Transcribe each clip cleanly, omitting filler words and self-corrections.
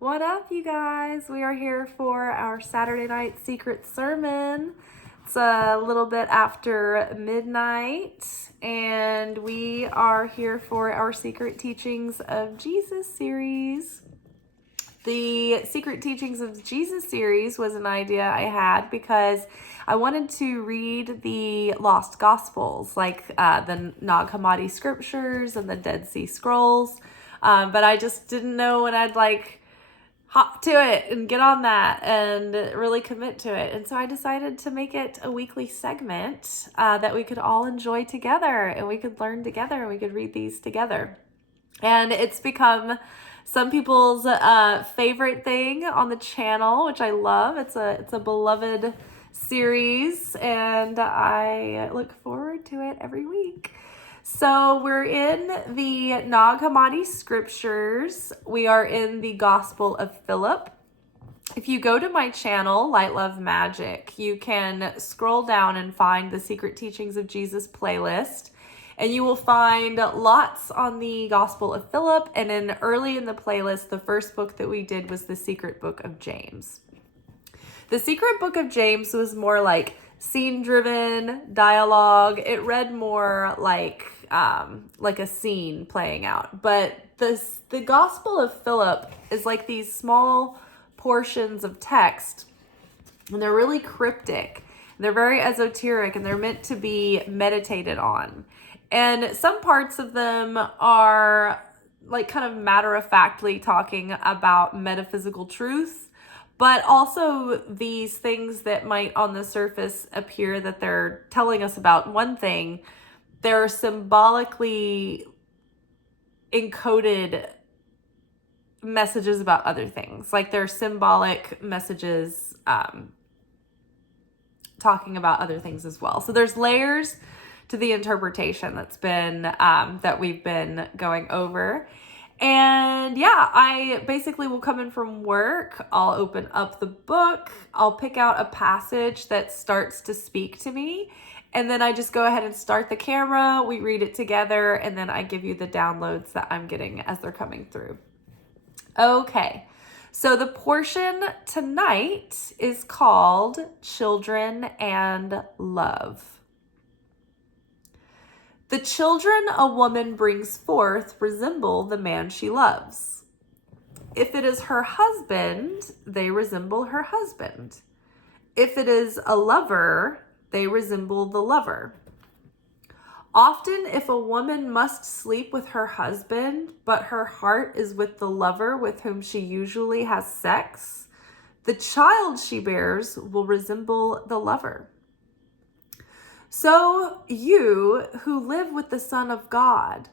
What up, you guys? We are here for our Saturday night secret sermon. It's a little bit after midnight, and we are here for our Secret Teachings of Jesus series. The Secret Teachings of Jesus series was an idea I had because I wanted to read the Lost Gospels, like the Nag Hammadi scriptures and the Dead Sea Scrolls, but I just didn't know when I'd hop to it and get on that and really commit to it. And so I decided to make it a weekly segment that we could all enjoy together, and we could learn together, and we could read these together. And it's become some people's favorite thing on the channel, which I love. It's a beloved series, and I look forward to it every week. So we're in the Nag Hammadi scriptures. We are in the Gospel of Philip. If you go to my channel, Light, Love, Magick, you can scroll down and find the Secret Teachings of Jesus playlist. And you will find lots on the Gospel of Philip. And then early in the playlist, the first book that we did was the Secret Book of James. The Secret Book of James was more like scene-driven dialogue. It read more like a scene playing out. But the Gospel of Philip is like these small portions of text, and they're really cryptic. They're very esoteric, and they're meant to be meditated on. And some parts of them are like kind of matter-of-factly talking about metaphysical truth, but also these things that might on the surface appear that they're telling us about one thing, they're symbolically encoded messages about other things. Like they're symbolic messages talking about other things as well. So there's layers to the interpretation that we've been going over. And yeah, I basically will come in from work. I'll open up the book. I'll pick out a passage that starts to speak to me. And then I just go ahead and start the camera. We read it together. And then I give you the downloads that I'm getting as they're coming through. Okay. So the portion tonight is called Children and Love. The children a woman brings forth resemble the man she loves. If it is her husband, they resemble her husband. If it is a lover, they resemble the lover. Often, if a woman must sleep with her husband, but her heart is with the lover with whom she usually has sex, the child she bears will resemble the lover. So you who live with the Son of God,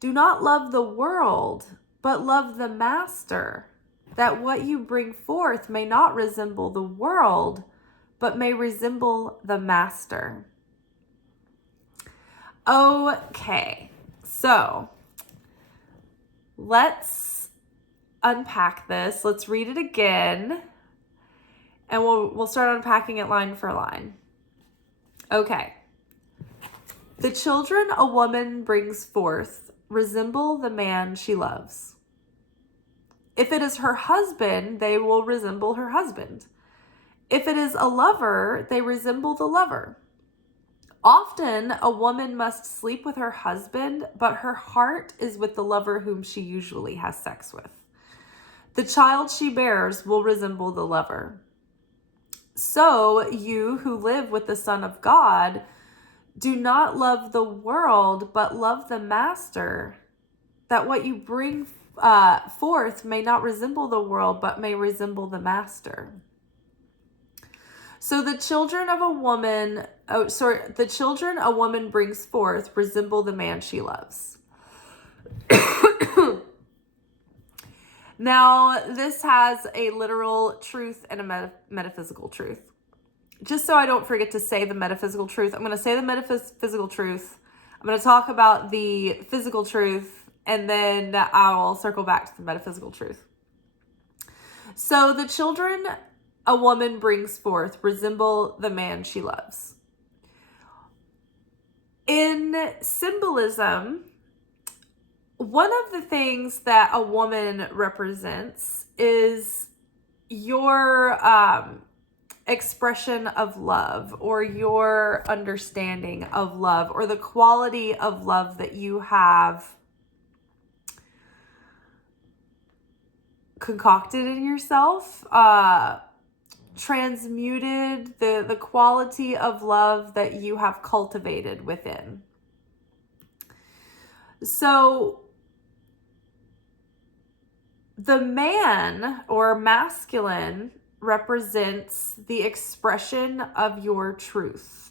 do not love the world, but love the Master, that what you bring forth may not resemble the world, but may resemble the Master. Okay, so let's unpack this. Let's read it again, and we'll start unpacking it line for line. Okay. The children a woman brings forth resemble the man she loves. If it is her husband, they will resemble her husband. If it is a lover, they resemble the lover. Often a woman must sleep with her husband, but her heart is with the lover whom she usually has sex with. The child she bears will resemble the lover. So you who live with the Son of God, do not love the world, but love the Master, that what you bring forth may not resemble the world, but may resemble the Master. So the children a woman brings forth resemble the man she loves. Now, this has a literal truth and a metaphysical truth. Just so I don't forget to say the metaphysical truth, I'm going to say the metaphysical truth. I'm going to talk about the physical truth, and then I'll circle back to the metaphysical truth. So the children a woman brings forth resemble the man she loves. In symbolism, one of the things that a woman represents is your expression of love, or your understanding of love, or the quality of love that you have concocted in yourself, transmuted, the quality of love that you have cultivated within. So the man, or masculine, represents the expression of your truth,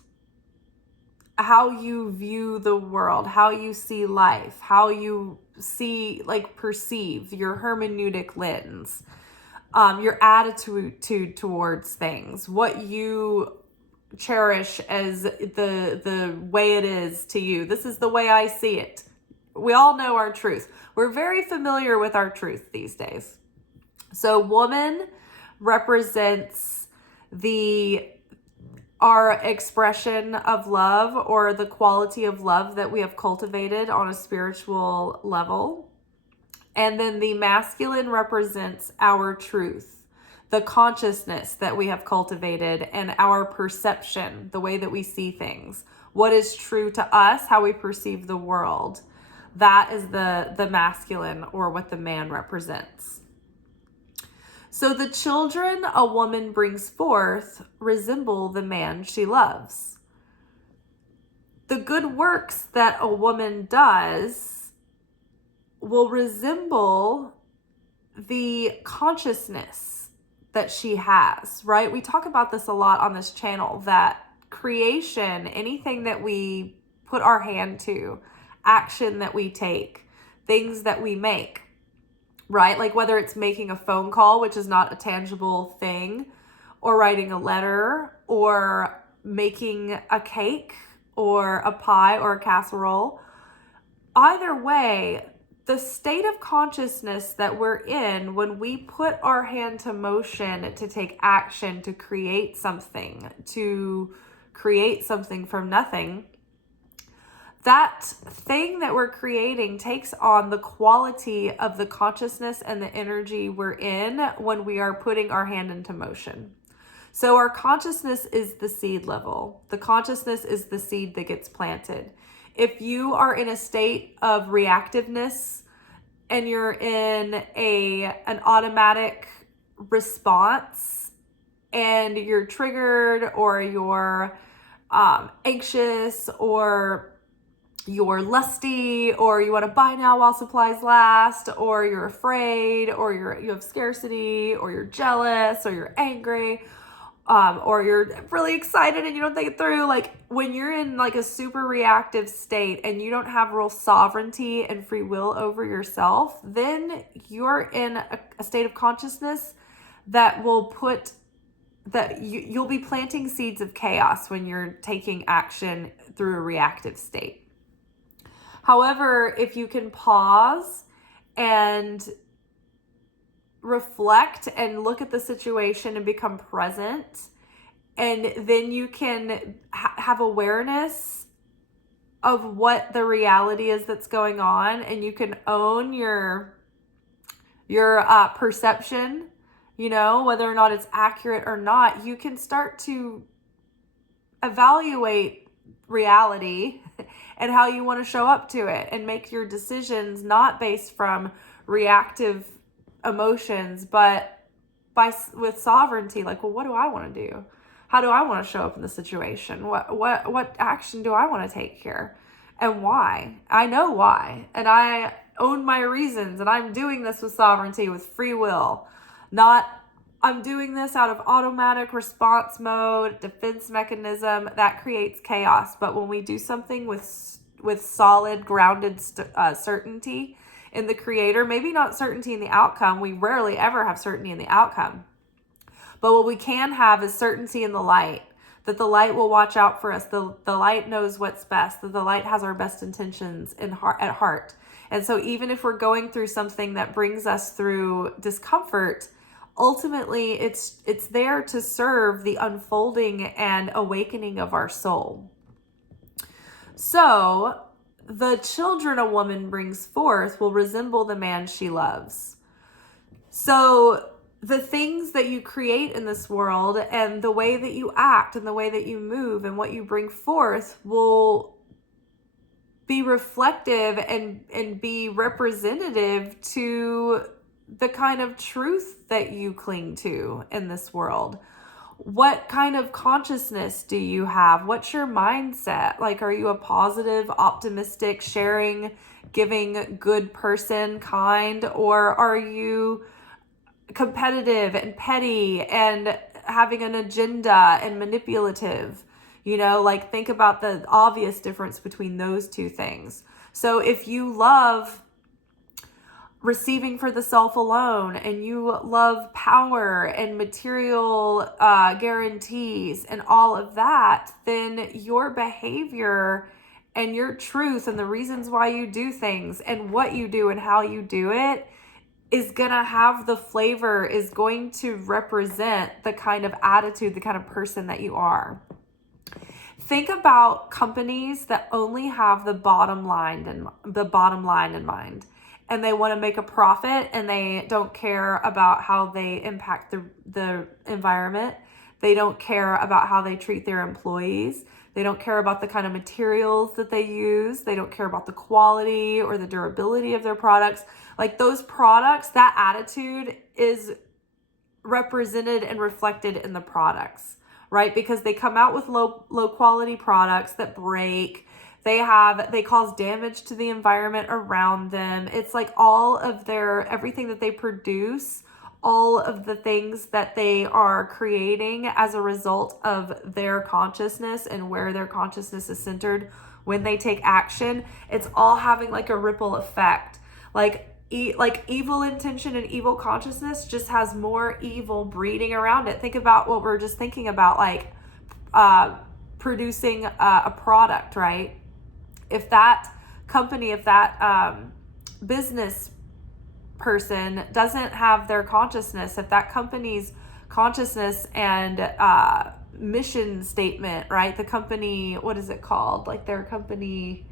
how you view the world, how you see life, how you see, like, perceive, your hermeneutic lens, your attitude towards things, what you cherish as the way it is to you. This is the way I see it. We all know our truth. We're very familiar with our truth these days. So woman represents our expression of love, or the quality of love that we have cultivated on a spiritual level. And then the masculine represents our truth, the consciousness that we have cultivated, and our perception, the way that we see things, what is true to us, how we perceive the world. That is the masculine, or what the man represents. So the children a woman brings forth resemble the man she loves. The good works that a woman does will resemble the consciousness that she has, right? We talk about this a lot on this channel, that creation, anything that we put our hand to, action that we take, things that we make, right? Like whether it's making a phone call, which is not a tangible thing, or writing a letter, or making a cake, or a pie, or a casserole. Either way, the state of consciousness that we're in when we put our hand to motion to take action, to create something from nothing, that thing that we're creating takes on the quality of the consciousness and the energy we're in when we are putting our hand into motion. So our consciousness is the seed level. The consciousness is the seed that gets planted. If you are in a state of reactiveness and you're in an automatic response, and you're triggered, or you're anxious, or you're lusty, or you want to buy now while supplies last, or you're afraid, or you have scarcity, or you're jealous, or you're angry, or you're really excited and you don't think it through. Like when you're in like a super reactive state and you don't have real sovereignty and free will over yourself, then you're in a state of consciousness that will you'll be planting seeds of chaos when you're taking action through a reactive state. However, if you can pause and reflect and look at the situation and become present, and then you can have awareness of what the reality is that's going on, and you can own your perception, whether or not it's accurate or not, you can start to evaluate reality and how you want to show up to it, and make your decisions not based from reactive emotions, but with sovereignty. Like, well, what do I want to do? How do I want to show up in the situation? What action do I want to take here? And why? I know why. And I own my reasons, and I'm doing this with sovereignty, with free will. Not I'm doing this out of automatic response mode, defense mechanism. That creates chaos. But when we do something with solid, grounded certainty in the creator, maybe not certainty in the outcome. We rarely ever have certainty in the outcome. But what we can have is certainty in the light, that the light will watch out for us. The light knows what's best, that the light has our best intentions at heart. And so even if we're going through something that brings us through discomfort, ultimately it's there to serve the unfolding and awakening of our soul. So the children a woman brings forth will resemble the man she loves. So the things that you create in this world and the way that you act and the way that you move and what you bring forth will be reflective and be representative to the kind of truth that you cling to in this world. What kind of consciousness do you have? What's your mindset? Like, are you a positive, optimistic, sharing, giving, good person, kind? Or are you competitive and petty and having an agenda and manipulative? You know, like, think about the obvious difference between those two things. So if you love receiving for the self alone and you love power and material guarantees and all of that, then your behavior and your truth and the reasons why you do things and what you do and how you do it is gonna have the flavor, is going to represent the kind of attitude, the kind of person that you are. Think about companies that only have the bottom line in mind, and they want to make a profit, and they don't care about how they impact the environment. They don't care about how they treat their employees. They don't care about the kind of materials that they use. They don't care about the quality or the durability of their products. Like, those products, that attitude is represented and reflected in the products, right? Because they come out with low quality products that break. They cause damage to the environment around them. It's like all of everything that they produce, all of the things that they are creating as a result of their consciousness and where their consciousness is centered when they take action, it's all having like a ripple effect. Like evil intention and evil consciousness just has more evil breeding around it. Think about what we're just thinking about, like producing a product, right? If that company, if that business person doesn't have their consciousness, if that company's consciousness and mission statement, right? The company, what is it called? Like their company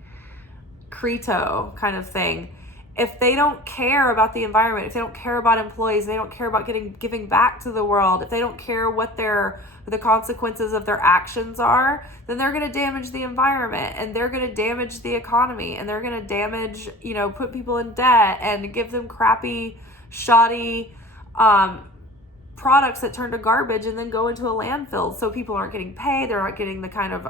credo kind of thing. If they don't care about the environment, if they don't care about employees, they don't care about giving back to the world, if they don't care what the consequences of their actions are, then they're going to damage the environment, and they're going to damage the economy, and they're going to damage, put people in debt and give them crappy, shoddy products that turn to garbage and then go into a landfill. So people aren't getting paid. They're not getting the kind of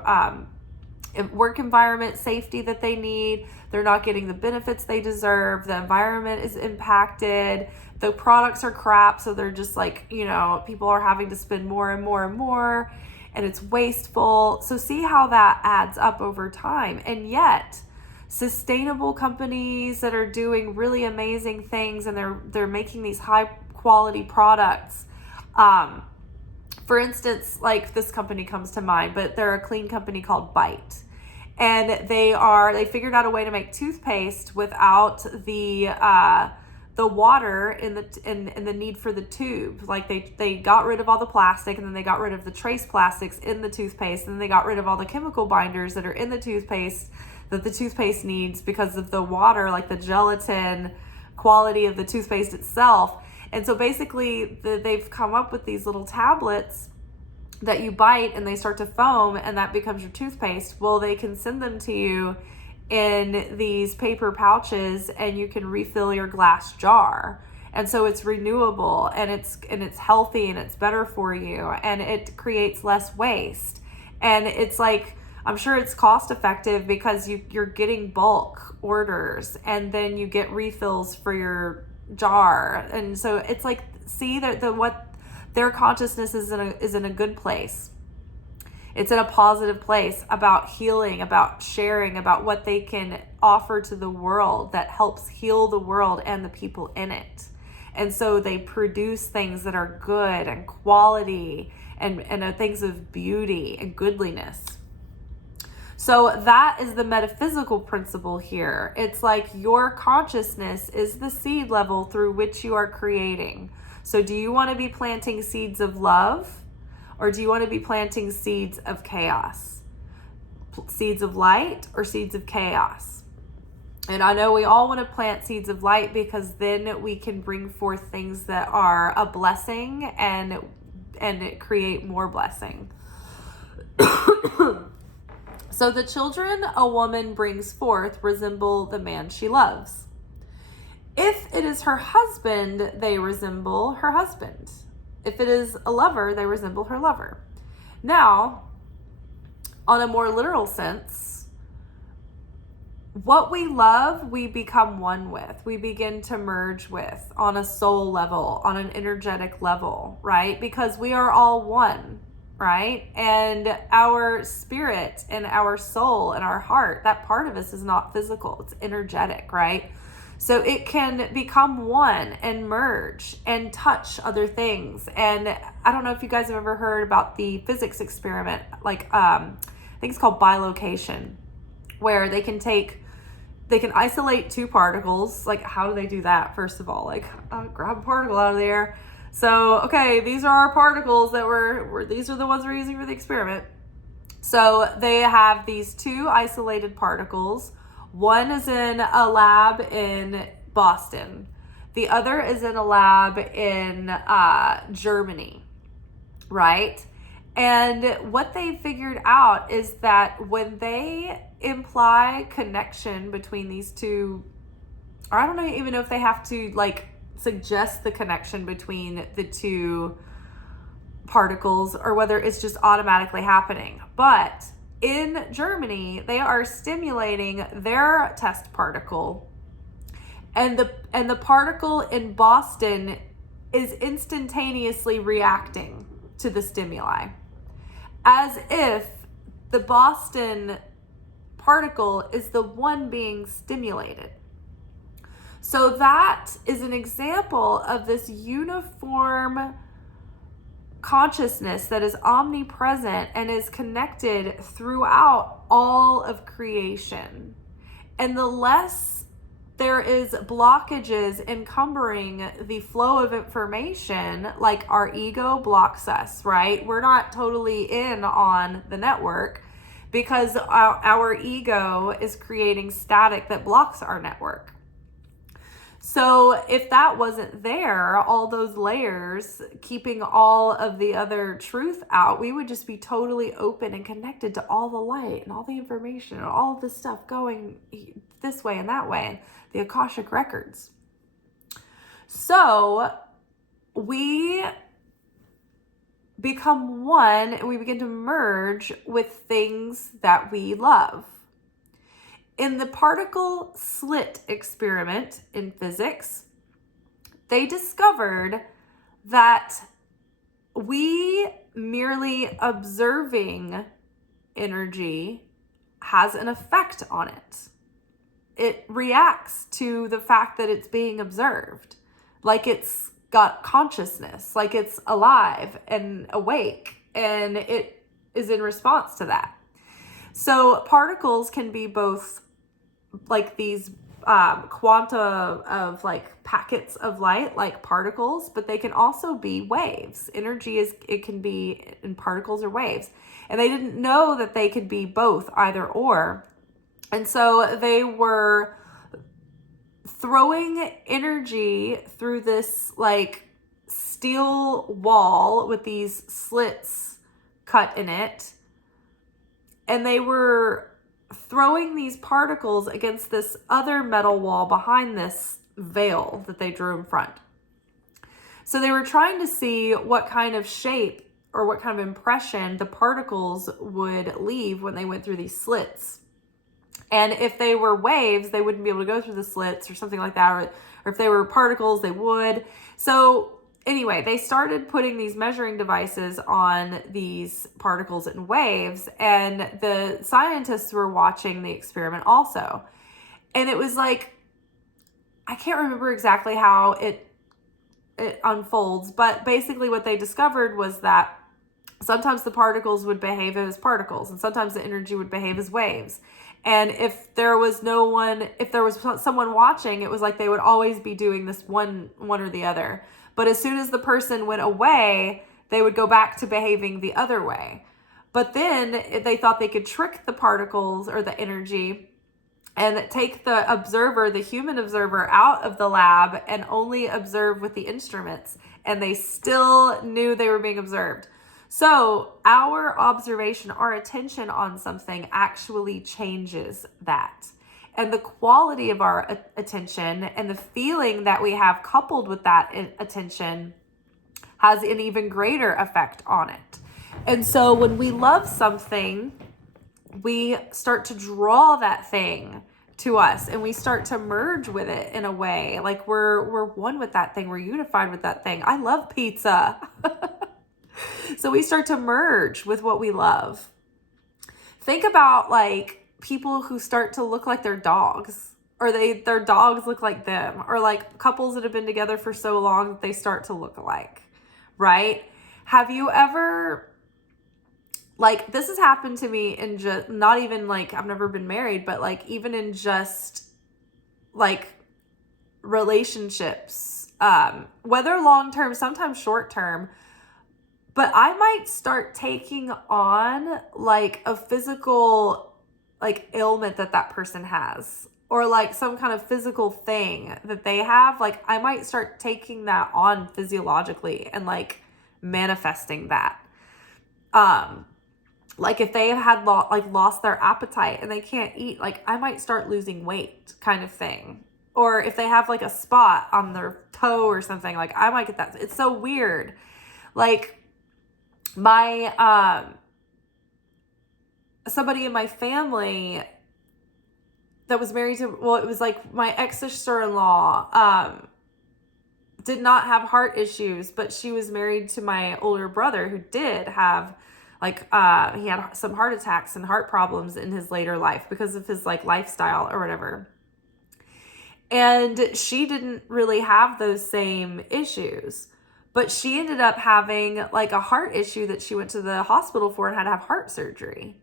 work environment safety that they need. They're not getting the benefits they deserve. The environment is impacted. The products are crap, so they're just like, people are having to spend more and more and more, and it's wasteful. So see how that adds up over time. And yet, sustainable companies that are doing really amazing things, and they're making these high quality products. For instance, like this company comes to mind, but they're a clean company called Bite. And they figured out a way to make toothpaste without the water in the need for the tube. Like they got rid of all the plastic, and then they got rid of the trace plastics in the toothpaste, and then they got rid of all the chemical binders that are in the toothpaste that the toothpaste needs because of the water, like the gelatin quality of the toothpaste itself. And so basically they've come up with these little tablets that you bite and they start to foam, and that becomes your toothpaste. Well, they can send them to you in these paper pouches, and you can refill your glass jar. And so it's renewable, and it's healthy, and it's better for you, and it creates less waste. And it's like, I'm sure it's cost effective because you're getting bulk orders, and then you get refills for your jar. And so it's like, see that what their consciousness is in a good place. It's in a positive place about healing, about sharing, about what they can offer to the world that helps heal the world and the people in it. And so they produce things that are good and quality and things of beauty and goodliness. So that is the metaphysical principle here. It's like your consciousness is the seed level through which you are creating. So do you want to be planting seeds of love, or do you want to be planting seeds of chaos? Seeds of light or seeds of chaos? And I know we all want to plant seeds of light, because then we can bring forth things that are a blessing and create more blessing. So the children a woman brings forth resemble the man she loves. If it is her husband, they resemble her husband. If it is a lover, they resemble her lover. Now, on a more literal sense, what we love, we become one with. We begin to merge with on a soul level, on an energetic level, right? Because we are all one, right? And our spirit and our soul and our heart, that part of us is not physical, it's energetic, right? So it can become one and merge and touch other things. And I don't know if you guys have ever heard about the physics experiment, like I think it's called bilocation, where they can isolate two particles. Like, how do they do that? First of all, like, grab a particle out of the air. So, okay, these are our particles that these are the ones we're using for the experiment. So they have these two isolated particles. One is in a lab in Boston. The other is in a lab in Germany, right? And what they figured out is that when they imply connection between these two, or I don't even know if they have to like suggest the connection between the two particles or whether it's just automatically happening. But in Germany, they are stimulating their test particle, and the particle in Boston is instantaneously reacting to the stimuli, as if the Boston particle is the one being stimulated. So that is an example of this uniform consciousness that is omnipresent and is connected throughout all of creation. And the less there is blockages encumbering the flow of information, like our ego blocks us, right? We're not totally in on the network because our ego is creating static that blocks our network. So if that wasn't there, all those layers keeping all of the other truth out, we would just be totally open and connected to all the light and all the information and all of this stuff going this way and that way, and the Akashic records. So we become one and we begin to merge with things that we love. In the particle slit experiment in physics, they discovered that we merely observing energy has an effect on it. It reacts to the fact that it's being observed, like it's got consciousness, like it's alive and awake, and it is in response to that. So particles can be both like these quanta of like packets of light, like particles, but they can also be waves. Energy it can be in particles or waves. And they didn't know that they could be both, either or. And so they were throwing energy through this like steel wall with these slits cut in it. And they were throwing these particles against this other metal wall behind this veil that they drew in front. So they were trying to see what kind of shape or what kind of impression the particles would leave when they went through these slits. And if they were waves, they wouldn't be able to go through the slits or something like that. Or if they were particles, they would. So anyway, they started putting these measuring devices on these particles and waves, and the scientists were watching the experiment also. And it was like, I can't remember exactly how it unfolds, but basically what they discovered was that sometimes the particles would behave as particles, and sometimes the energy would behave as waves. And if there was someone watching, it was like they would always be doing this one or the other. But as soon as the person went away, they would go back to behaving the other way. But then they thought they could trick the particles or the energy and take the observer, the human observer, out of the lab and only observe with the instruments. And they still knew they were being observed. So our observation, our attention on something actually changes that. And the quality of our attention and the feeling that we have coupled with that attention has an even greater effect on it. And so when we love something, we start to draw that thing to us and we start to merge with it in a way. Like we're one with that thing. We're unified with that thing. I love pizza. So we start to merge with what we love. Think about like people who start to look like their dogs, or their dogs look like them, or like couples that have been together for so long that they start to look alike, right? Have you ever, like, this has happened to me in just, not even like, I've never been married, but like even in just like relationships, whether long-term, sometimes short-term, but I might start taking on like a physical like ailment that person has, or like some kind of physical thing that they have. Like I might start taking that on physiologically and like manifesting that. Like if they had lost their appetite and they can't eat, like I might start losing weight kind of thing. Or if they have like a spot on their toe or something, like I might get that. It's so weird. Like my, somebody in my family that was married to, well, it was like my ex-sister-in-law, did not have heart issues, but she was married to my older brother who did have like, he had some heart attacks and heart problems in his later life because of his like lifestyle or whatever. And she didn't really have those same issues, but she ended up having like a heart issue that she went to the hospital for and had to have heart surgery.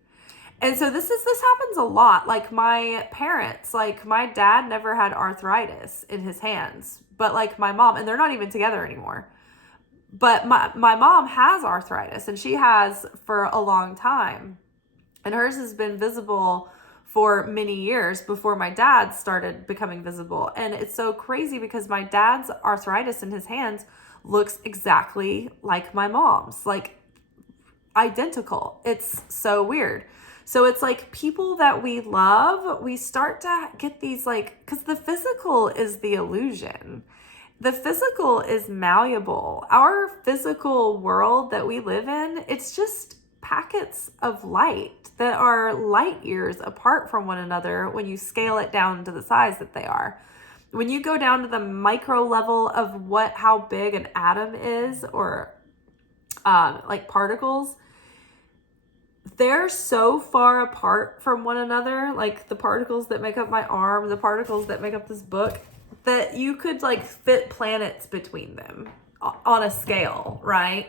And so this happens a lot. Like my parents, like my dad never had arthritis in his hands, but like my mom, and they're not even together anymore. But my mom has arthritis, and she has for a long time. And hers has been visible for many years before my dad started becoming visible. And it's so crazy because my dad's arthritis in his hands looks exactly like my mom's, like identical. It's so weird. So it's like people that we love, we start to get these like, because the physical is the illusion. The physical is malleable. Our physical world that we live in, it's just packets of light that are light years apart from one another when you scale it down to the size that they are. When you go down to the micro level of how big an atom is, or like particles, they're so far apart from one another, like the particles that make up my arm, the particles that make up this book, that you could like fit planets between them on a scale, right?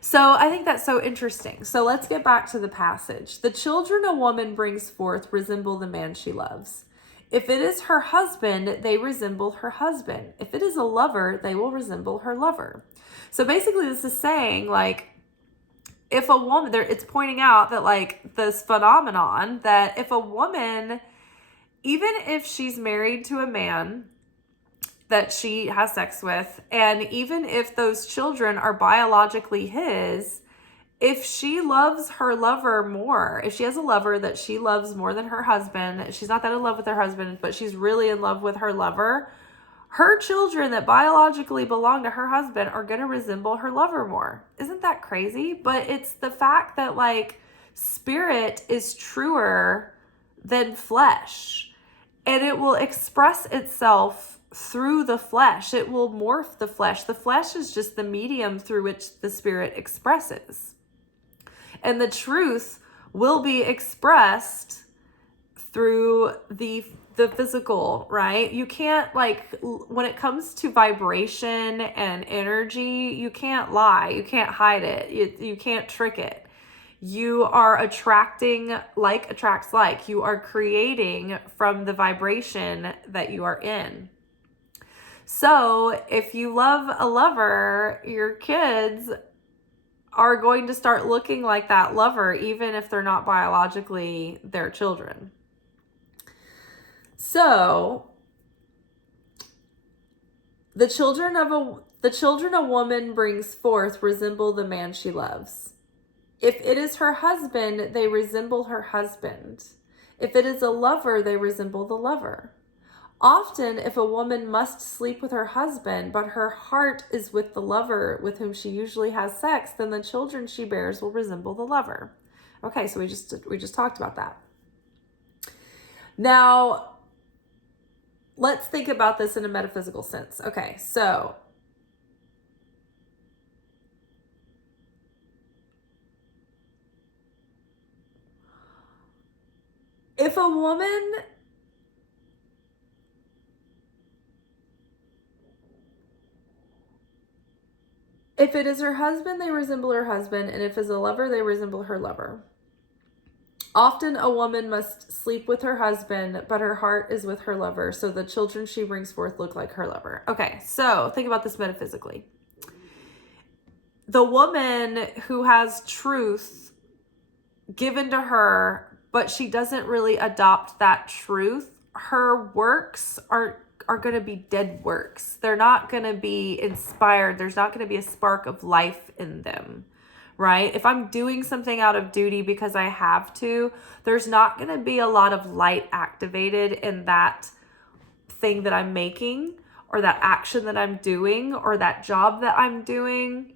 So I think that's so interesting. So let's get back to the passage. The children a woman brings forth resemble the man she loves. If it is her husband, they resemble her husband. If it is a lover, they will resemble her lover. So basically this is saying like, if a woman, it's pointing out that like this phenomenon that if a woman, even if she's married to a man that she has sex with, and even if those children are biologically his, if she loves her lover more, if she has a lover that she loves more than her husband, she's not that in love with her husband, but she's really in love with her lover, her children that biologically belong to her husband are going to resemble her lover more. Isn't that crazy? But it's the fact that like spirit is truer than flesh, and it will express itself through the flesh. It will morph the flesh. The flesh is just the medium through which the spirit expresses. And the truth will be expressed through the physical, right? You can't like, when it comes to vibration and energy, you can't lie. You can't hide it. You can't trick it. You are attracting, like attracts like. You are creating from the vibration that you are in. So if you love a lover, your kids are going to start looking like that lover, even if they're not biologically their children. So the children a woman brings forth resemble the man she loves. If it is her husband, they resemble her husband. If it is a lover, they resemble the lover. Often, if a woman must sleep with her husband, but her heart is with the lover with whom she usually has sex, then the children she bears will resemble the lover. Okay, so we just talked about that. Now, let's think about this in a metaphysical sense. Okay, so if a woman if it is her husband, they resemble her husband, and if it is a lover, they resemble her lover. Often a woman must sleep with her husband, but her heart is with her lover, so the children she brings forth look like her lover. Okay, so think about this metaphysically. The woman who has truth given to her, but she doesn't really adopt that truth, her works are going to be dead works. They're not going to be inspired. There's not going to be a spark of life in them, right? If I'm doing something out of duty because I have to, there's not going to be a lot of light activated in that thing that I'm making, or that action that I'm doing, or that job that I'm doing.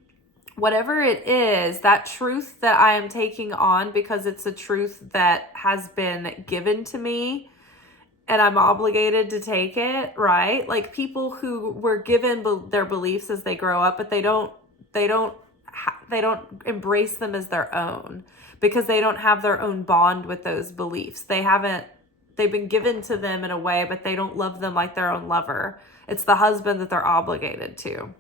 Whatever it is, that truth that I am taking on because it's a truth that has been given to me and I'm obligated to take it, right? Like people who were given their beliefs as they grow up, but they don't embrace them as their own because they don't have their own bond with those beliefs. They've been given to them in a way, but they don't love them like their own lover. It's the husband that they're obligated to.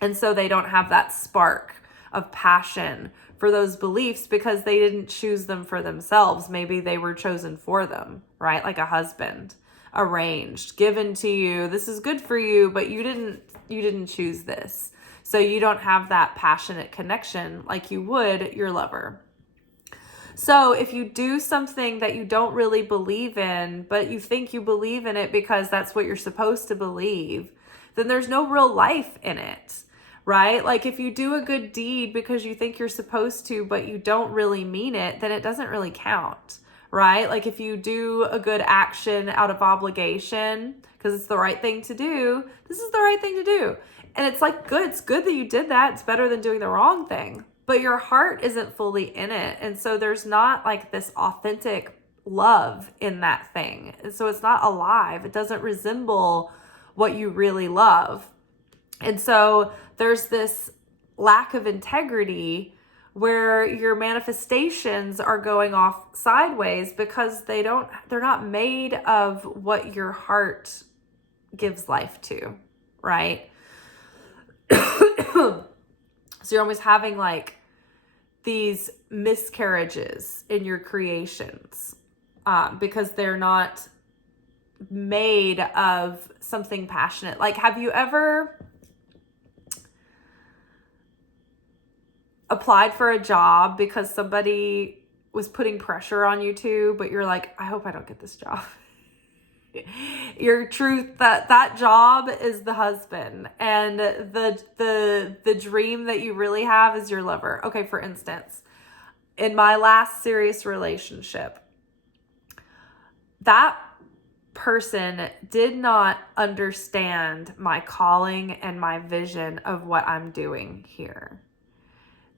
And so they don't have that spark of passion for those beliefs because they didn't choose them for themselves. Maybe they were chosen for them, right? Like a husband, arranged, given to you. This is good for you, but you didn't choose this. So you don't have that passionate connection like you would your lover. So if you do something that you don't really believe in, but you think you believe in it because that's what you're supposed to believe, then there's no real life in it, right? Like if you do a good deed because you think you're supposed to, but you don't really mean it, then it doesn't really count, right? Like if you do a good action out of obligation because it's the right thing to do, this is the right thing to do. And it's like good. It's good that you did that. It's better than doing the wrong thing. But your heart isn't fully in it. And so there's not like this authentic love in that thing. And so it's not alive. It doesn't resemble what you really love. And so there's this lack of integrity where your manifestations are going off sideways because they're not made of what your heart gives life to, right? So you're always having like these miscarriages in your creations because they're not made of something passionate. Like, have you ever applied for a job because somebody was putting pressure on you to, but you're like, I hope I don't get this job? Your truth that job is the husband, and the dream that you really have is your lover. Okay, for instance, in my last serious relationship, that person did not understand my calling and my vision of what I'm doing here.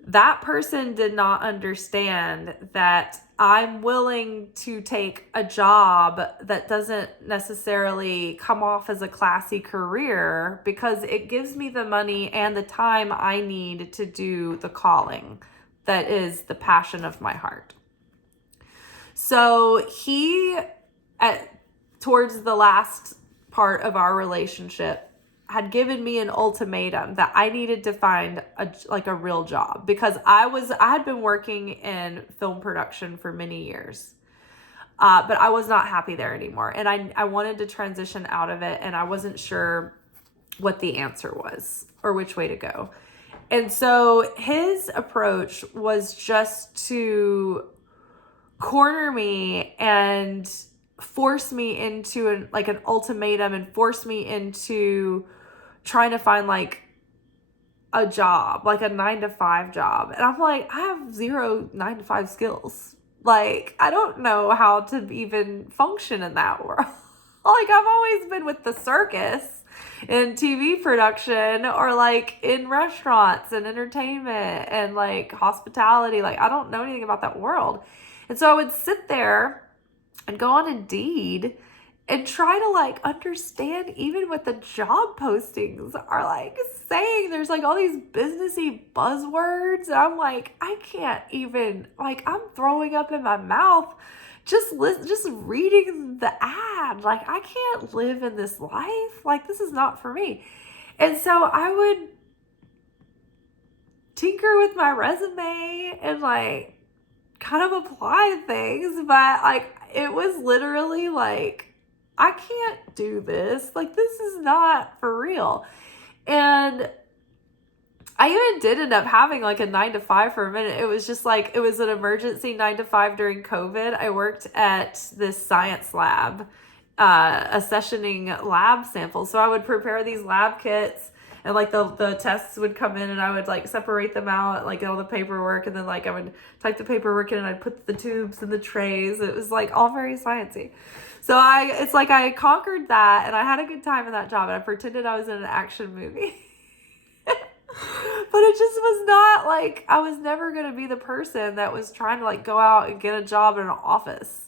That person did not understand that I'm willing to take a job that doesn't necessarily come off as a classy career because it gives me the money and the time I need to do the calling that is the passion of my heart. So towards the last part of our relationship, had given me an ultimatum that I needed to find a real job because I had been working in film production for many years, but I was not happy there anymore. And I wanted to transition out of it, and I wasn't sure what the answer was or which way to go. And so his approach was just to corner me and force me into an ultimatum and force me into trying to find like a job, like a 9-to-5 job. And I'm like, I have 0 9-to-5 skills. Like, I don't know how to even function in that world. Like, I've always been with the circus in TV production or like in restaurants and entertainment and like hospitality. Like, I don't know anything about that world. And so I would sit there and go on Indeed and try to like understand even what the job postings are like saying. There's like all these businessy buzzwords. And I'm like, I can't even, like, I'm throwing up in my mouth just reading the ad. Like, I can't live in this life. Like, this is not for me. And so I would tinker with my resume and like kind of apply things, but like it was literally like, I can't do this. Like, this is not for real. And I even did end up having like a 9-to-5 for a minute. It was just like, it was an emergency 9-to-5 during COVID. I worked at this science lab, accessioning lab samples. So I would prepare these lab kits and like the tests would come in and I would like separate them out, like all the paperwork. And then like I would type the paperwork in and I'd put the tubes in the trays. It was like all very sciencey. So it's like I conquered that and I had a good time in that job and I pretended I was in an action movie. But it just was not like, I was never going to be the person that was trying to like go out and get a job in an office.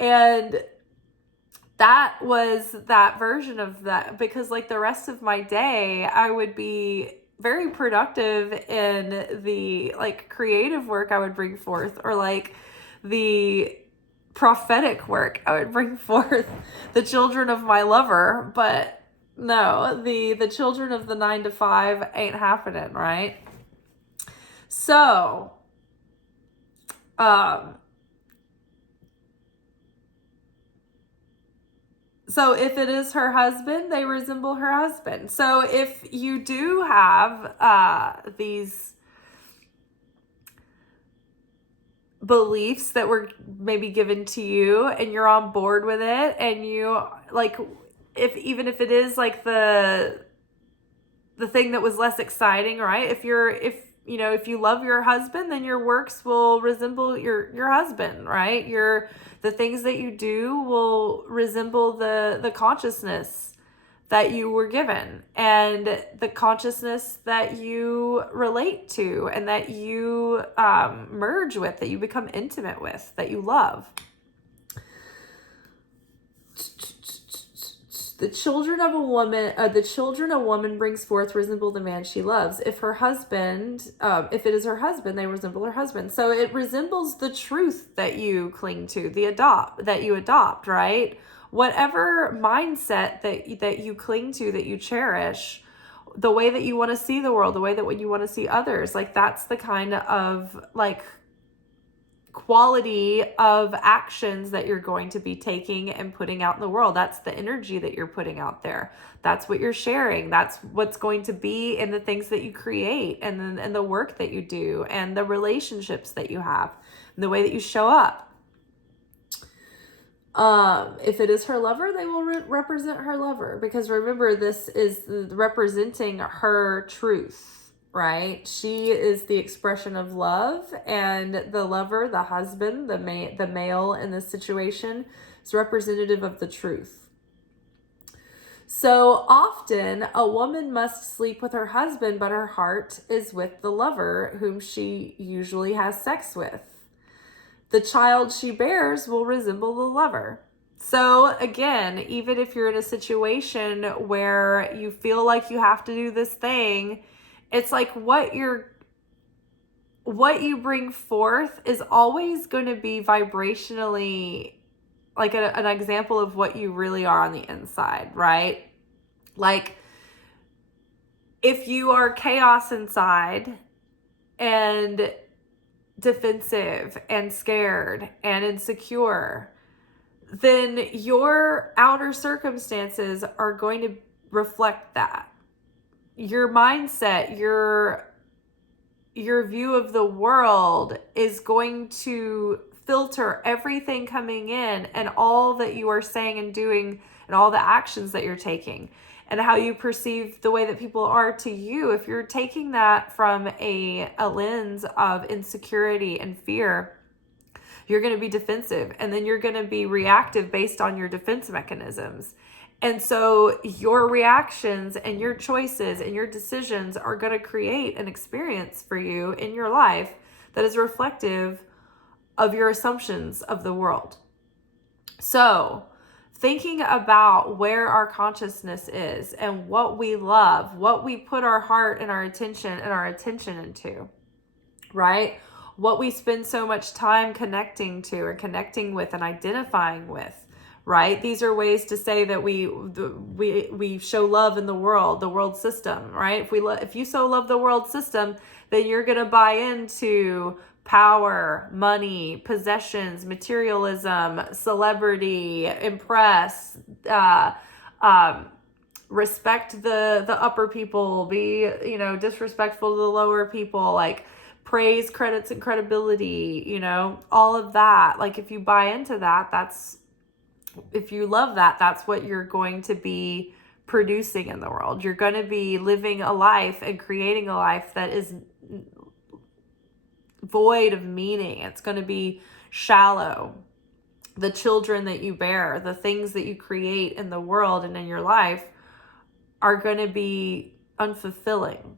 And that was that version of that, because like the rest of my day, I would be very productive in the like creative work I would bring forth, or like the prophetic work I would bring forth, the children of my lover. But no, the children of the 9-to-5 ain't happening, right? So, so if it is her husband, they resemble her husband. So if you do have these beliefs that were maybe given to you and you're on board with it, and you like, even if it is like the thing that was less exciting, right? If you love your husband, then your works will resemble your husband, right? The things that you do will resemble the consciousness that you were given and the consciousness that you relate to and that you merge with, that you become intimate with, that you love. The children a woman brings forth resemble the man she loves. If it is her husband, they resemble her husband. So it resembles the truth that you cling to, that you adopt, right? Whatever mindset that you cling to, that you cherish, the way that you want to see the world, the way that you want to see others, like that's the kind of like quality of actions that you're going to be taking and putting out in the world. That's the energy that you're putting out there. That's what you're sharing. That's what's going to be in the things that you create, and the work that you do, and the relationships that you have, and the way that you show up. If it is her lover, they will represent her lover, because remember, this is representing her truth. Right? She is the expression of love, and the lover, the husband, the male in this situation is representative of the truth. So often a woman must sleep with her husband, but her heart is with the lover whom she usually has sex with. The child she bears will resemble the lover. So again, even if you're in a situation where you feel like you have to do this thing, it's like what you bring forth is always going to be vibrationally like an example of what you really are on the inside, right? Like if you are chaos inside and defensive and scared and insecure, then your outer circumstances are going to reflect that. Your mindset, your view of the world is going to filter everything coming in and all that you are saying and doing and all the actions that you're taking and how you perceive the way that people are to you. If you're taking that from a lens of insecurity and fear, you're going to be defensive, and then you're going to be reactive based on your defense mechanisms. And so your reactions and your choices and your decisions are going to create an experience for you in your life that is reflective of your assumptions of the world. So thinking about where our consciousness is and what we love, what we put our heart and our attention into, right? What we spend so much time connecting to and connecting with and identifying with, right? These are ways to say that we show love in the world system, right? If you so love the world system, then you're going to buy into power, money, possessions, materialism, celebrity, impress, respect the upper people, be, disrespectful to the lower people, like praise, credits, and credibility, all of that. Like if you buy into that, if you love that, that's what you're going to be producing in the world. You're going to be living a life and creating a life that is void of meaning. It's going to be shallow. The children that you bear, the things that you create in the world and in your life are going to be unfulfilling.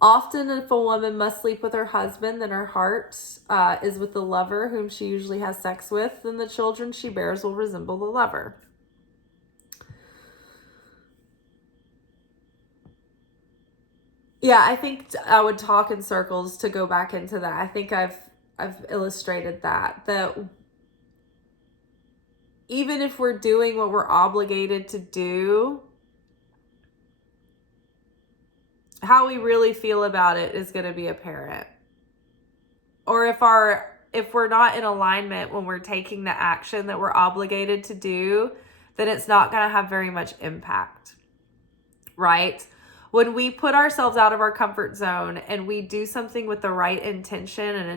Often, if a woman must sleep with her husband, then her heart is with the lover whom she usually has sex with, then the children she bears will resemble the lover. Yeah, I think I would talk in circles to go back into that. I think I've illustrated that even if we're doing what we're obligated to do, how we really feel about it is going to be apparent. Or if we're not in alignment when we're taking the action that we're obligated to do, then it's not going to have very much impact, right? When we put ourselves out of our comfort zone and we do something with the right intention, an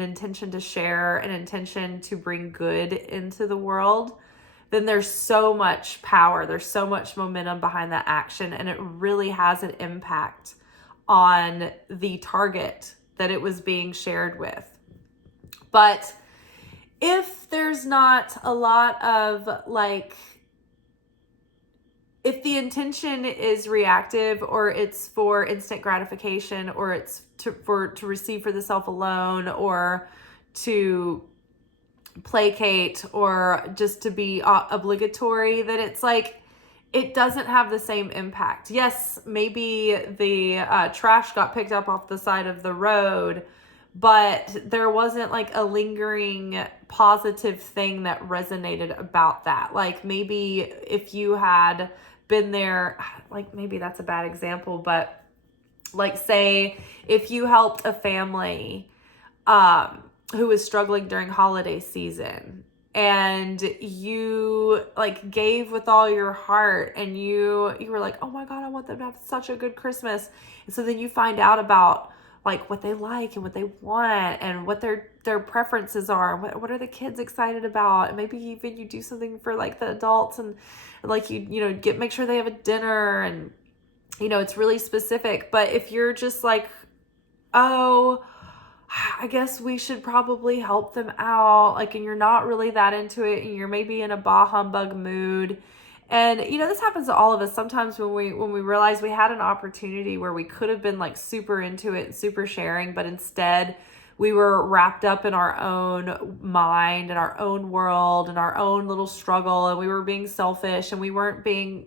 intention to share, an intention to bring good into the world, then there's so much power, there's so much momentum behind that action, and it really has an impact on the target that it was being shared with. But if there's not a lot of if the intention is reactive, or it's for instant gratification, or it's to receive for the self alone, or to placate, or just to be obligatory, that it's it doesn't have the same impact. Yes, maybe the trash got picked up off the side of the road, but there wasn't a lingering positive thing that resonated about that. Maybe if you had been there, maybe that's a bad example, but say if you helped a family who was struggling during holiday season, and you gave with all your heart, and you were like, oh my God, I want them to have such a good Christmas. And so then you find out about what they like and what they want and what their preferences are. What are the kids excited about? And maybe even you do something for the adults, and make sure they have a dinner, and it's really specific. But if you're just oh, I guess we should probably help them out, and you're not really that into it, and you're maybe in a bah humbug mood. And this happens to all of us sometimes when we realize we had an opportunity where we could have been super into it and super sharing, but instead we were wrapped up in our own mind and our own world and our own little struggle, and we were being selfish, and we weren't being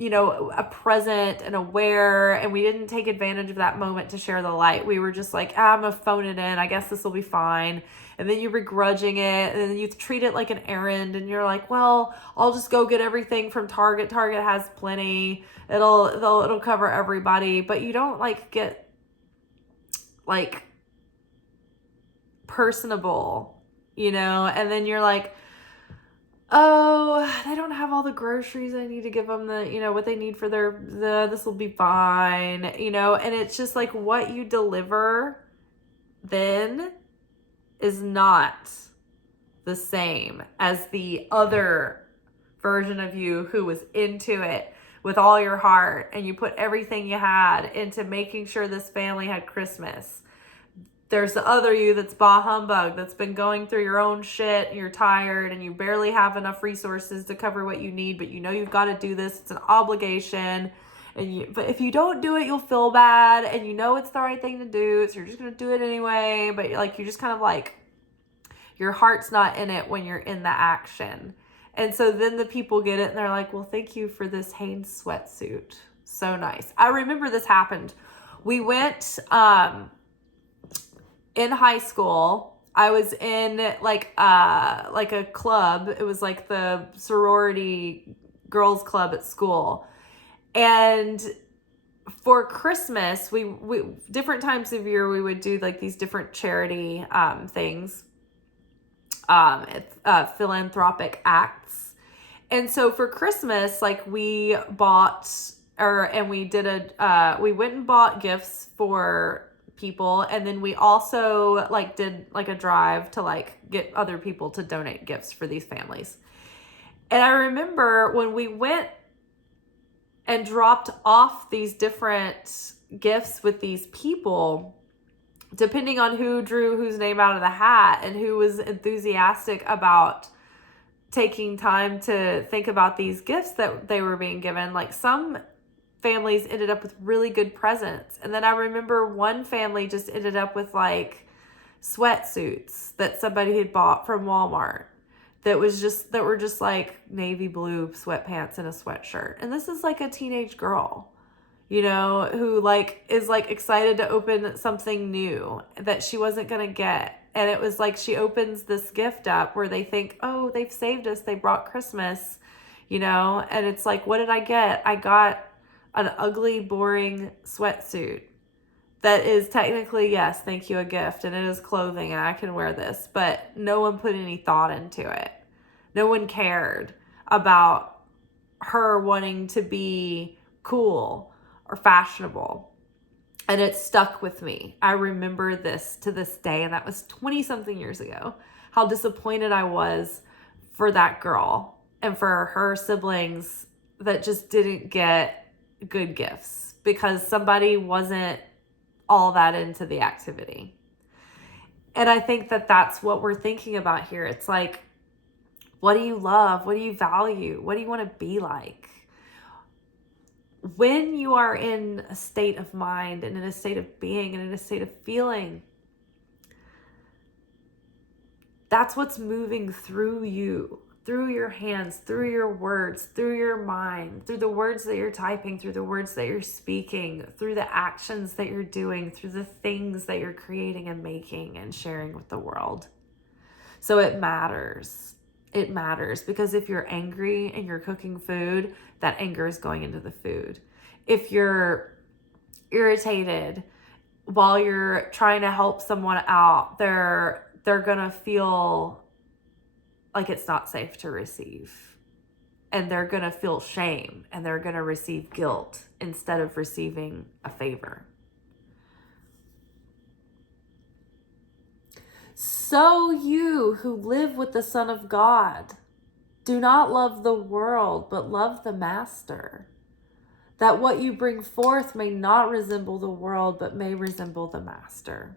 a present and aware, and we didn't take advantage of that moment to share the light. We were just I'm gonna phone it in, I guess this will be fine. And then you're begrudging it, and then you treat it like an errand, and you're well, I'll just go get everything from Target. Target has plenty. It'll cover everybody. But you don't get personable, and then you're oh, they don't have all the groceries I need to give them, what they need for this will be fine, and it's just like what you deliver then is not the same as the other version of you who was into it with all your heart, and you put everything you had into making sure this family had Christmas. There's the other you that's bah humbug, that's been going through your own shit, and you're tired, and you barely have enough resources to cover what you need, but you've got to do this. It's an obligation. But if you don't do it, you'll feel bad, and it's the right thing to do, so you're just going to do it anyway. But you're just kind of like, your heart's not in it when you're in the action. And so then the people get it, and they're like, well, thank you for this Hanes sweatsuit. So nice. I remember this happened. We went, in high school, I was in like a club. It was like the sorority girls club at school. And for Christmas, we different times of year, we would do like these different charity things, philanthropic acts. And so for Christmas, like we bought we went and bought gifts for people, and then we also like did like a drive to like get other people to donate gifts for these families. And I remember when we went and dropped off these different gifts with these people, depending on who drew whose name out of the hat and who was enthusiastic about taking time to think about these gifts that they were being given, like some families ended up with really good presents. And then I remember one family just ended up with like sweatsuits that somebody had bought from Walmart that were just like navy blue sweatpants and a sweatshirt. And this is like a teenage girl, who like is like excited to open something new that she wasn't going to get. And it was like she opens this gift up where they think, oh, they've saved us, they brought Christmas, and it's like, what did I get? I got an ugly, boring sweatsuit that is technically, yes, thank you, a gift, and it is clothing, and I can wear this, but no one put any thought into it. No one cared about her wanting to be cool or fashionable, and it stuck with me. I remember this to this day, and that was 20-something years ago, how disappointed I was for that girl and for her siblings that just didn't get good gifts because somebody wasn't all that into the activity. And I think that that's what we're thinking about here. It's like, what do you love? What do you value? What do you want to be like? When you are in a state of mind and in a state of being and in a state of feeling, that's what's moving through you. Through your hands, through your words, through your mind, through the words that you're typing, through the words that you're speaking, through the actions that you're doing, through the things that you're creating and making and sharing with the world. So it matters. It matters because if you're angry and you're cooking food, that anger is going into the food. If you're irritated while you're trying to help someone out, they're going to feel like it's not safe to receive. And they're going to feel shame and they're going to receive guilt instead of receiving a favor. So you who live with the Son of God, do not love the world, but love the Master, that what you bring forth may not resemble the world, but may resemble the Master.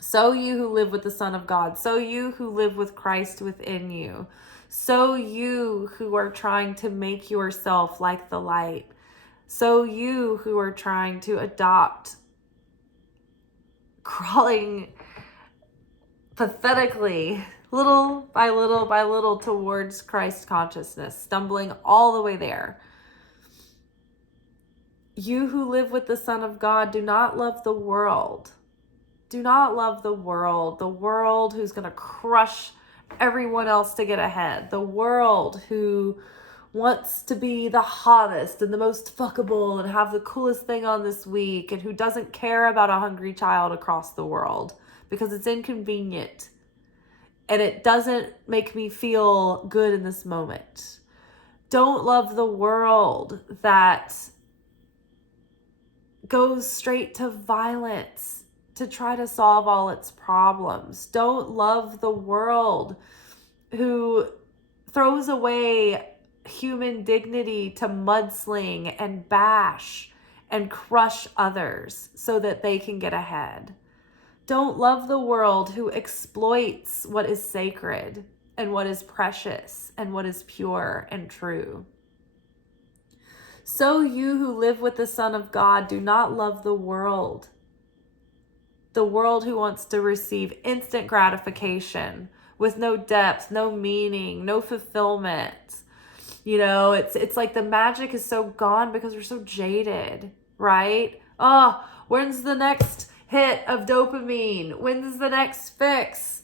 So you who live with the Son of God, so you who live with Christ within you, so you who are trying to make yourself like the light, so you who are trying to adopt, crawling pathetically, little by little by little towards Christ consciousness, stumbling all the way there. You who live with the Son of God, do not love the world. Do not love the world who's going to crush everyone else to get ahead, the world who wants to be the hottest and the most fuckable and have the coolest thing on this week, and who doesn't care about a hungry child across the world because it's inconvenient. and it doesn't make me feel good in this moment. Don't love the world that goes straight to violence to try to solve all its problems. Don't love the world who throws away human dignity to mudsling and bash and crush others so that they can get ahead. Don't love the world who exploits what is sacred and what is precious and what is pure and true. So you who live with the Son of God, do not love the world who wants to receive instant gratification with no depth, no meaning, no fulfillment. You know, it's like the magic is so gone because we're so jaded, right? Oh, when's the next hit of dopamine? When's the next fix?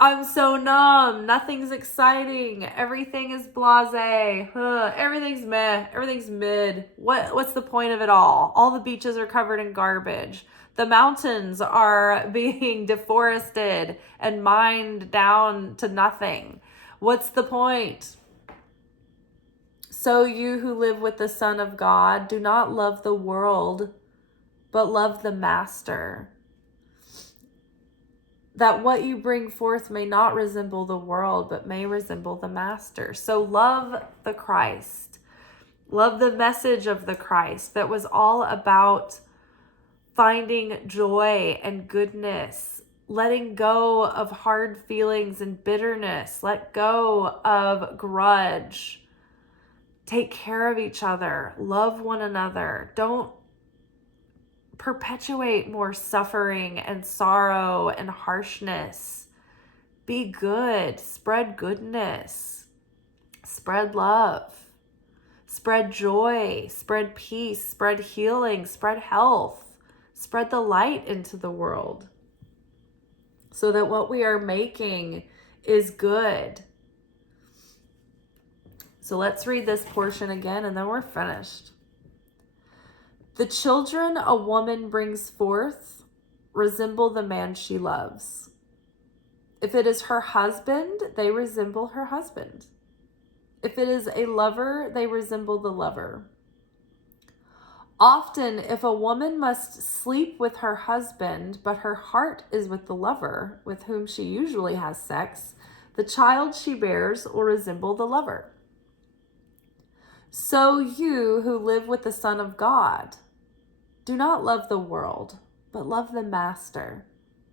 I'm so numb. Nothing's exciting. Everything is blasé. Everything's meh. Everything's mid. What's the point of it all? All the beaches are covered in garbage. The mountains are being deforested and mined down to nothing. What's the point? So you who live with the Son of God, do not love the world, but love the Master. That what you bring forth may not resemble the world, but may resemble the Master. So love the Christ. Love the message of the Christ that was all about finding joy and goodness, letting go of hard feelings and bitterness, let go of grudge, take care of each other, love one another. Don't perpetuate more suffering and sorrow and harshness. Be good, spread goodness, spread love, spread joy, spread peace, spread healing, spread health. Spread the light into the world so that what we are making is good. So let's read this portion again and then we're finished. The children a woman brings forth resemble the man she loves. If it is her husband, they resemble her husband. If it is a lover, they resemble the lover. Often, if a woman must sleep with her husband, but her heart is with the lover, with whom she usually has sex, the child she bears will resemble the lover. So you who live with the Son of God, do not love the world, but love the Master.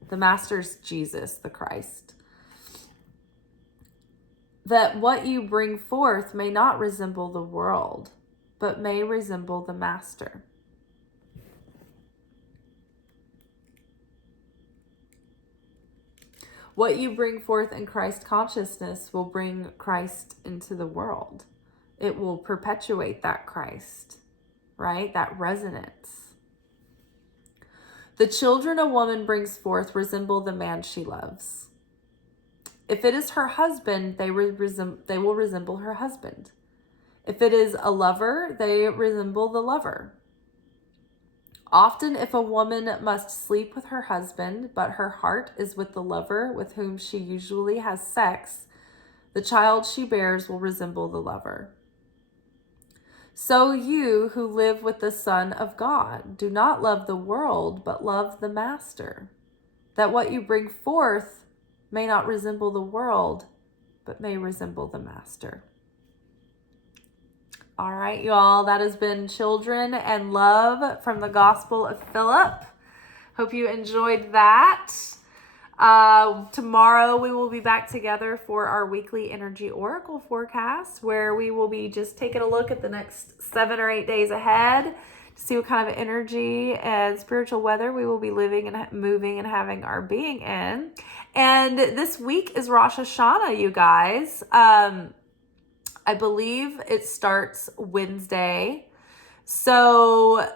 The Master's Jesus, the Christ. That what you bring forth may not resemble the world, but may resemble the Master. What you bring forth in Christ consciousness will bring Christ into the world. It will perpetuate that Christ, right? That resonance. The children a woman brings forth resemble the man she loves. If it is her husband, they will resemble her husband. If it is a lover, they resemble the lover. Often, if a woman must sleep with her husband, but her heart is with the lover with whom she usually has sex, the child she bears will resemble the lover. So you who live with the Son of God, do not love the world, but love the Master. That what you bring forth may not resemble the world, but may resemble the Master. All right, y'all, that has been Children and Love from the Gospel of Philip. Hope you enjoyed that. Tomorrow we will be back together for our weekly energy oracle forecast, where we will be just taking a look at the next 7 or 8 days ahead to see what kind of energy and spiritual weather we will be living and moving and having our being in. And this week is Rosh Hashanah, you guys. I believe it starts Wednesday. So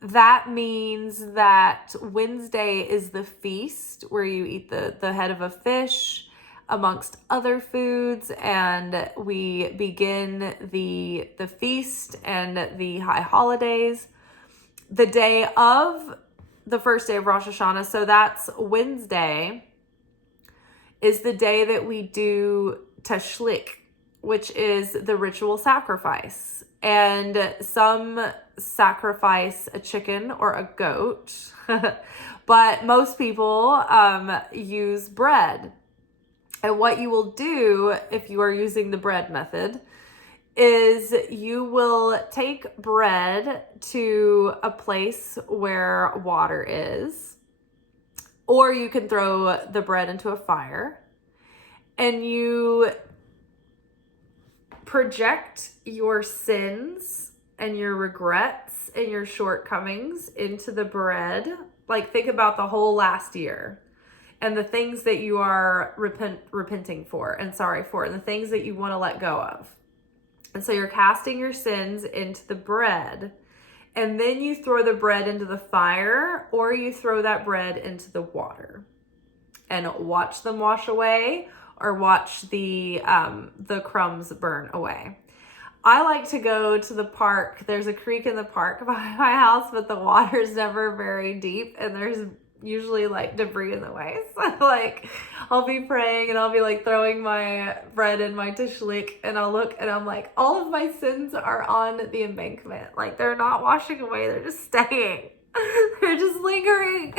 that means that Wednesday is the feast where you eat the head of a fish amongst other foods, and we begin the feast and the high holidays the day of the first day of Rosh Hashanah. So that's Wednesday is the day that we do tashlik, which is the ritual sacrifice. And some sacrifice a chicken or a goat, but most people use bread. And what you will do if you are using the bread method is you will take bread to a place where water is, or you can throw the bread into a fire, and you project your sins and your regrets and your shortcomings into the bread. Like, think about the whole last year and the things that you are repenting for and sorry for, and the things that you want to let go of. And so you're casting your sins into the bread, and then you throw the bread into the fire, or you throw that bread into the water and watch them wash away, or watch the crumbs burn away. I like to go to the park. There's a creek in the park behind my house, but the water's never very deep, and there's usually like debris in the way. So like I'll be praying and I'll be like throwing my bread in my tashlik, and I'll look and I'm like, all of my sins are on the embankment. Like, they're not washing away, they're just staying. They're just lingering.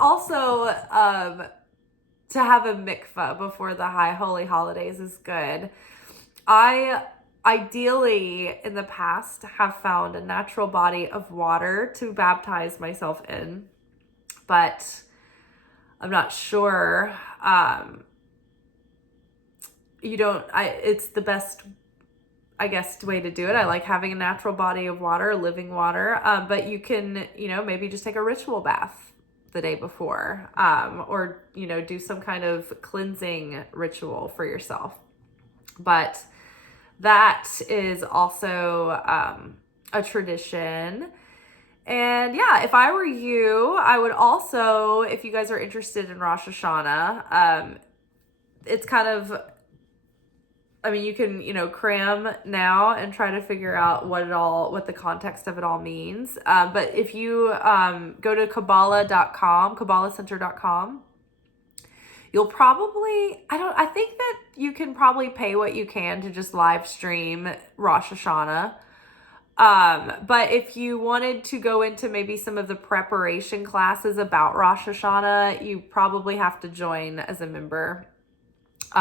Also, to have a mikvah before the high holy holidays is good. I ideally in the past have found a natural body of water to baptize myself in, but I'm not sure. It's the best, I guess, way to do it. I like having a natural body of water, living water, but you can, maybe just take a ritual bath the day before, or, do some kind of cleansing ritual for yourself. But that is also a tradition. And yeah, if I were you, I would also, if you guys are interested in Rosh Hashanah, it's kind of, you can, cram now and try to figure out what the context of it all means. But if you go to Kabbalah.com, KabbalahCenter.com, you'll probably, I think that you can probably pay what you can to just live stream Rosh Hashanah. But if you wanted to go into maybe some of the preparation classes about Rosh Hashanah, you probably have to join as a member,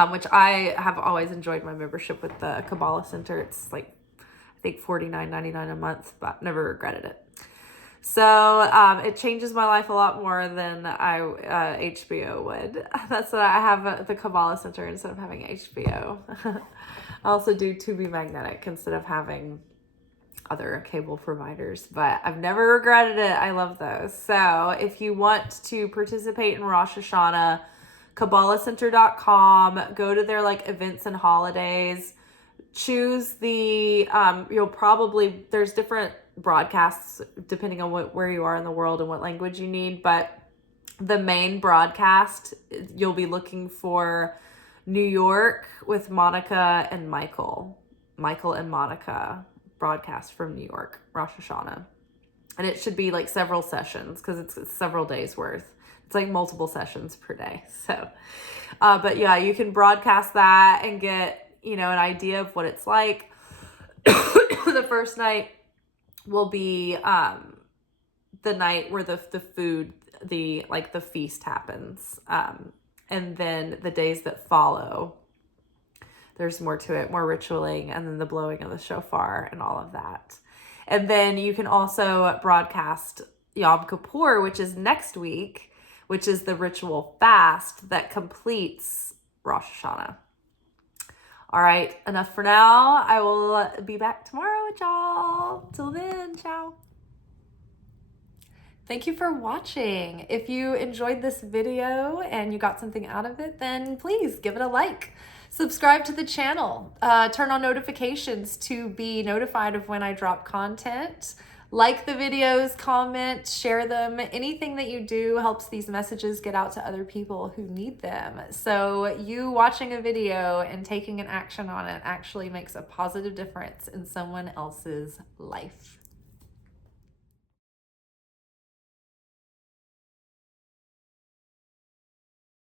which I have always enjoyed my membership with the Kabbalah Center. It's like, I think $49.99 a month, but never regretted it. So it changes my life a lot more than HBO would. That's why I have the Kabbalah Center instead of having HBO. I also do Tubi Magnetic instead of having other cable providers, but I've never regretted it. I love those. So if you want to participate in Rosh Hashanah, KabbalahCenter.com, go to their like events and holidays, choose the, there's different broadcasts depending on where you are in the world and what language you need, but the main broadcast, you'll be looking for New York with Monica and Michael and Monica broadcast from New York, Rosh Hashanah. And it should be like several sessions because it's several days worth. It's like multiple sessions per day. So, but yeah, you can broadcast that and get, an idea of what it's like. The first night will be the night where the food, the feast happens. And then the days that follow, there's more to it, more ritualing, and then the blowing of the shofar and all of that. And then you can also broadcast Yom Kippur, which is next week, which is the ritual fast that completes Rosh Hashanah. All right, enough for now. I will be back tomorrow with y'all. Till then, ciao. Thank you for watching. If you enjoyed this video and you got something out of it, then please give it a like. Subscribe to the channel. Turn on notifications to be notified of when I drop content. Like the videos, comment, share them. Anything that you do helps these messages get out to other people who need them. So you watching a video and taking an action on it actually makes a positive difference in someone else's life.